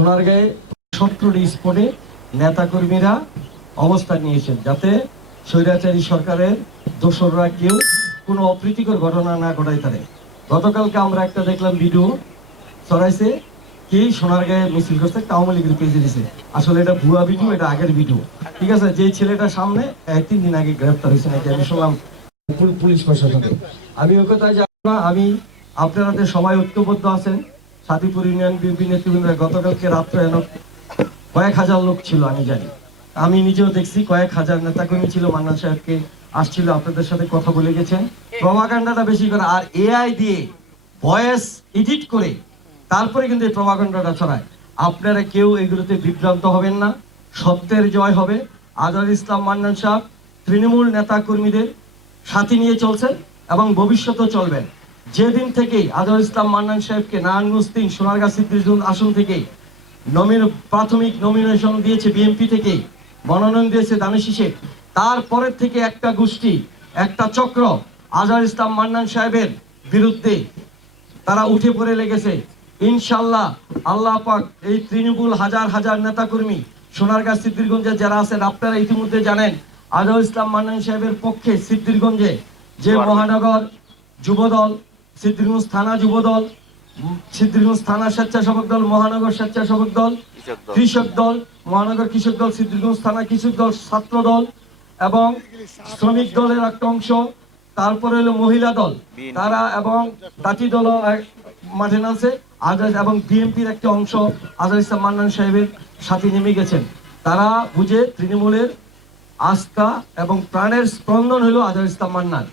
সোনারগাঁয়ে সত্তরটি স্পটে নেতাকর্মীরা অবস্থান নিয়েছেন যাতে স্বৈরাচারী সরকারের দোসররা কেউ কোনো অপ্রীতিকর ঘটনা না ঘটাই পারে গতকালকে আমরা একটা দেখলাম ভিডিও ছড়াইছে কি সোনারগাঁয়ে মিছিল করছে আওয়ামী লীগের পেজে দিছে। আসলে এটা ভুয়া ভিডিও এটা আগের ভিডিও ঠিক আছে যে ছেলেটা সামনে এক তিন দিন আগে গ্রেফতার হয়েছে নাকি, আমি শুনলাম পুলিশ প্রশাসনে আমি ওই কথায় যাব না, আমি আপনারা সবাই ঐক্যবদ্ধ আছেন। সাথীপুর ইউনিয়ন বিএনপি নেতৃবৃন্দ গতকালকে রাত্রে কয়েক হাজার লোক ছিল, আমি জানি। আমি নিজেও দেখছি কয়েক হাজার নেতাকর্মী ছিল, মান্নান সাহেবকে আসছিল, আপনাদের সাথে কথা বলে গেছেন। প্রভাকাণ্ডাটা বেশি করে, আর এআই দিয়ে ভয়েস এডিট করে তারপরে কিন্তু এই প্রভাকাণ্ডাটা ছড়ায়। আপনারা কেউ এগুলোতে বিভ্রান্ত হবেন না, সত্যের জয় হবে। আজহার ইসলাম, মান্নান সাহেব, তৃণমূল নেতা কর্মীদের সাথী নিয়ে চলছেন এবং ভবিষ্যতেও চলবেন। যেদিন থেকে আজহার ইসলাম মান্নান সাহেবকে নারায়ণগঞ্জ তিন সোনারগাঁ সিদ্দিকুল আসন থেকে নমিন প্রাথমিক নমিনেশন দিয়েছে বিএনপি থেকে মনোনয়ন দিয়েছে দানেশি শেখ। তারপরের থেকে একটা গোষ্ঠী একটা চক্র আজহার ইসলাম মান্নান সাহেবের বিরুদ্ধে তারা উঠে পড়ে লেগেছে। ইনশাল্লাহ আল্লাহ পাক এই তৃণমূল হাজার হাজার নেতাকর্মী সোনারগাঁ সিদ্দিরগঞ্জে যারা আছেন আপনারা ইতিমধ্যে জানেন আজহার ইসলাম মান্নান সাহেবের পক্ষে সিদ্দিরগঞ্জে যে মহানগর যুবদল সিদ্দিরগঞ্জ থানা যুবদল উম, সিদ্দিরগঞ্জ থানা স্বেচ্ছাসেবক দল মহানগর স্বেচ্ছাসেবক দল কৃষক দল। দল মহানগর কৃষক দল সিদ্দিরগঞ্জ থানা কৃষক দল ছাত্র দল এবং শ্রমিক দলের একটা অংশ। তারপরে হলো মহিলা দল। তারা এবং দাঁতি দল মাঠে নামছে। আজাদ এবং বিএনপির একটা অংশ আজাদ ইসলাম মান্নান সাহেবের সাথে নেমে গেছেন। তারা বুঝে তৃণমূলের আস্থা এবং প্রাণের স্পন্দন হলো আজাদ ইসলাম মান্নান।